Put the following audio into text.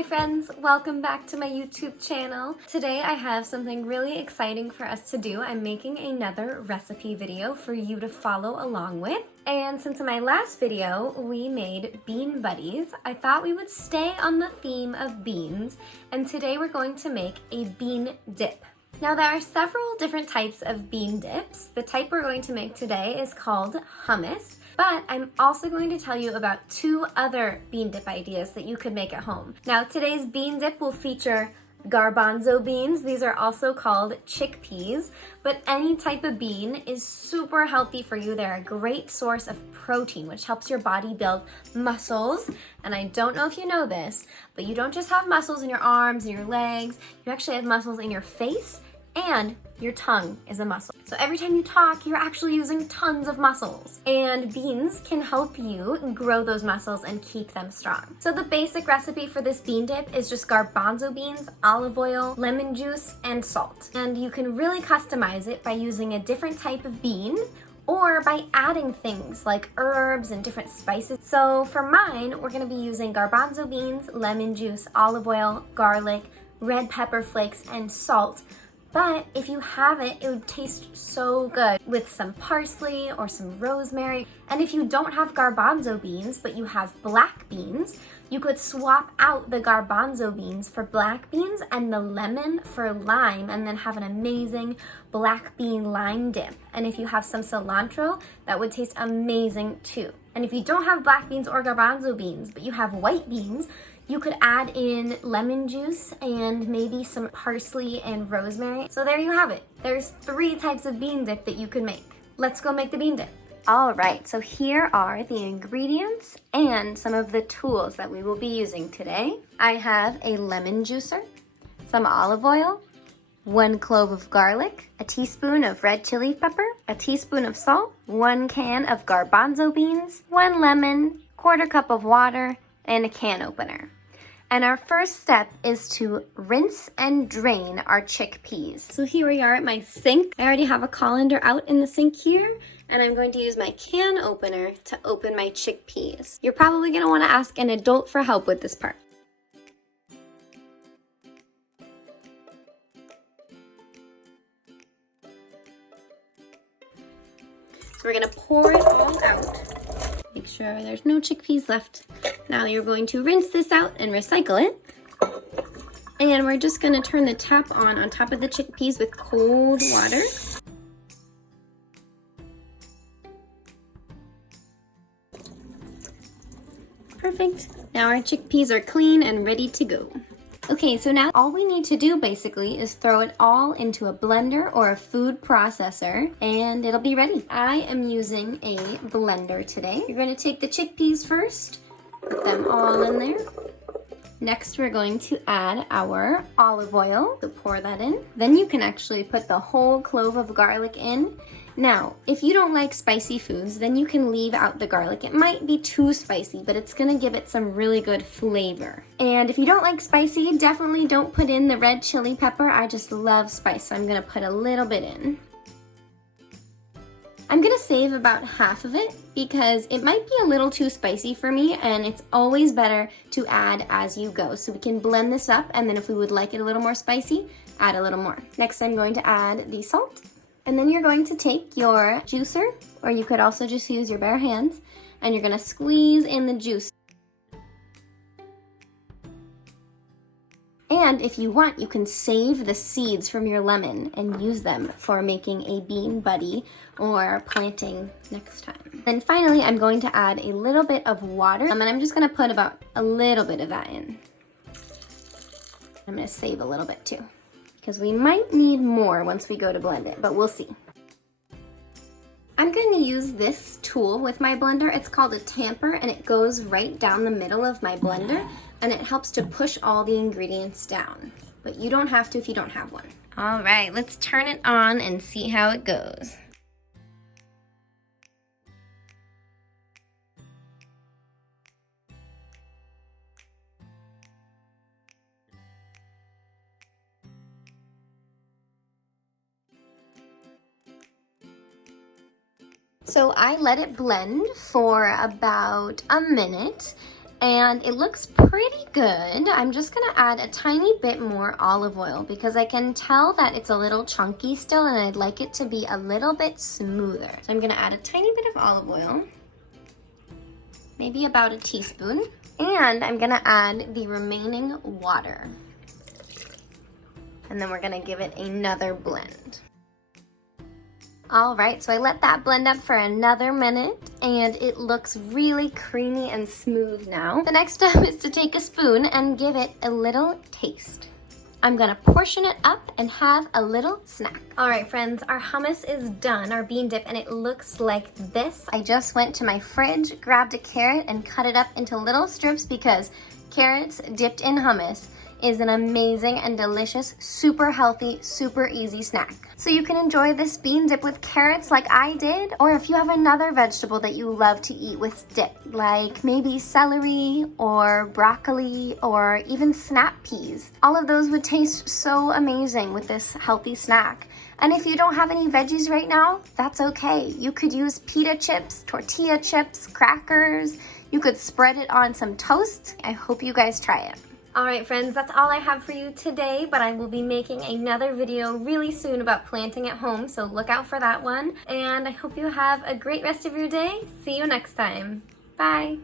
Hi friends, welcome back to my YouTube channel. Today I have something really exciting for us to do. I'm making another recipe video for you to follow along with. And since in my last video we made bean buddies, I thought we would stay on the theme of beans, and today we're going to make a bean dip. Now there are several different types of bean dips. The type we're going to make today is called hummus, but I'm also going to tell you about two other bean dip ideas that you could make at home. Now today's bean dip will feature garbanzo beans. These are also called chickpeas, but any type of bean is super healthy for you. They're a great source of protein, which helps your body build muscles. And I don't know if you know this, but you don't just have muscles in your arms and your legs, you actually have muscles in your face, and your tongue is a muscle. So every time you talk, you're actually using tons of muscles. And beans can help you grow those muscles and keep them strong. So the basic recipe for this bean dip is just garbanzo beans, olive oil, lemon juice, and salt. And you can really customize it by using a different type of bean or by adding things like herbs and different spices. So for mine, we're gonna be using garbanzo beans, lemon juice, olive oil, garlic, red pepper flakes, and salt. But if you have it, it would taste so good with some parsley or some rosemary. And if you don't have garbanzo beans, but you have black beans, you could swap out the garbanzo beans for black beans and the lemon for lime, and then have an amazing black bean lime dip. And if you have some cilantro, that would taste amazing too. And if you don't have black beans or garbanzo beans, but you have white beans, you could add in lemon juice and maybe some parsley and rosemary. So there you have it. There's 3 types of bean dip that you could make. Let's go make the bean dip. All right, so here are the ingredients and some of the tools that we will be using today. I have a lemon juicer, some olive oil, 1 clove of garlic, a teaspoon of red chili pepper, a teaspoon of salt, 1 can of garbanzo beans, 1 lemon, 1/4 cup of water, and a can opener. And our first step is to rinse and drain our chickpeas. So here we are at my sink. I already have a colander out in the sink here, and I'm going to use my can opener to open my chickpeas. You're probably gonna wanna ask an adult for help with this part. So we're gonna pour it all out. Make sure there's no chickpeas left. Now you're going to rinse this out and recycle it. And we're just gonna turn the tap on top of the chickpeas with cold water. Perfect. Now our chickpeas are clean and ready to go. Okay, so now all we need to do basically is throw it all into a blender or a food processor and it'll be ready. I am using a blender today. You're going to take the chickpeas first, put them all in there. Next, we're going to add our olive oil, so pour that in. Then you can actually put the whole clove of garlic in. Now, if you don't like spicy foods, then you can leave out the garlic. It might be too spicy, but it's gonna give it some really good flavor. And if you don't like spicy, definitely don't put in the red chili pepper. I just love spice, so I'm gonna put a little bit in. I'm gonna save about half of it because it might be a little too spicy for me, and it's always better to add as you go. So we can blend this up, and then if we would like it a little more spicy, add a little more. Next, I'm going to add the salt. And then you're going to take your juicer, or you could also just use your bare hands, and you're gonna squeeze in the juice. And if you want, you can save the seeds from your lemon and use them for making a bean buddy or planting next time. Then finally, I'm going to add a little bit of water, and I'm just gonna put about a little bit of that in. I'm gonna save a little bit too, because we might need more once we go to blend it, but we'll see. I'm going to use this tool with my blender. It's called a tamper, and it goes right down the middle of my blender, and it helps to push all the ingredients down. But you don't have to if you don't have one. All right, let's turn it on and see how it goes. So I let it blend for about a minute, and it looks pretty good. I'm just gonna add a tiny bit more olive oil because I can tell that it's a little chunky still and I'd like it to be a little bit smoother. So I'm gonna add a tiny bit of olive oil, maybe about a teaspoon, and I'm gonna add the remaining water. And then we're gonna give it another blend. All right, so I let that blend up for another minute and it looks really creamy and smooth now. The next step is to take a spoon and give it a little taste. I'm gonna portion it up and have a little snack. All right, friends, our hummus is done, our bean dip, and it looks like this. I just went to my fridge, grabbed a carrot, and cut it up into little strips because carrots dipped in hummus is an amazing and delicious, super healthy, super easy snack. So you can enjoy this bean dip with carrots like I did, or if you have another vegetable that you love to eat with dip, like maybe celery or broccoli or even snap peas. All of those would taste so amazing with this healthy snack. And if you don't have any veggies right now, that's okay. You could use pita chips, tortilla chips, crackers. You could spread it on some toast. I hope you guys try it. All right, friends, that's all I have for you today, but I will be making another video really soon about planting at home, so look out for that one. And I hope you have a great rest of your day. See you next time. Bye.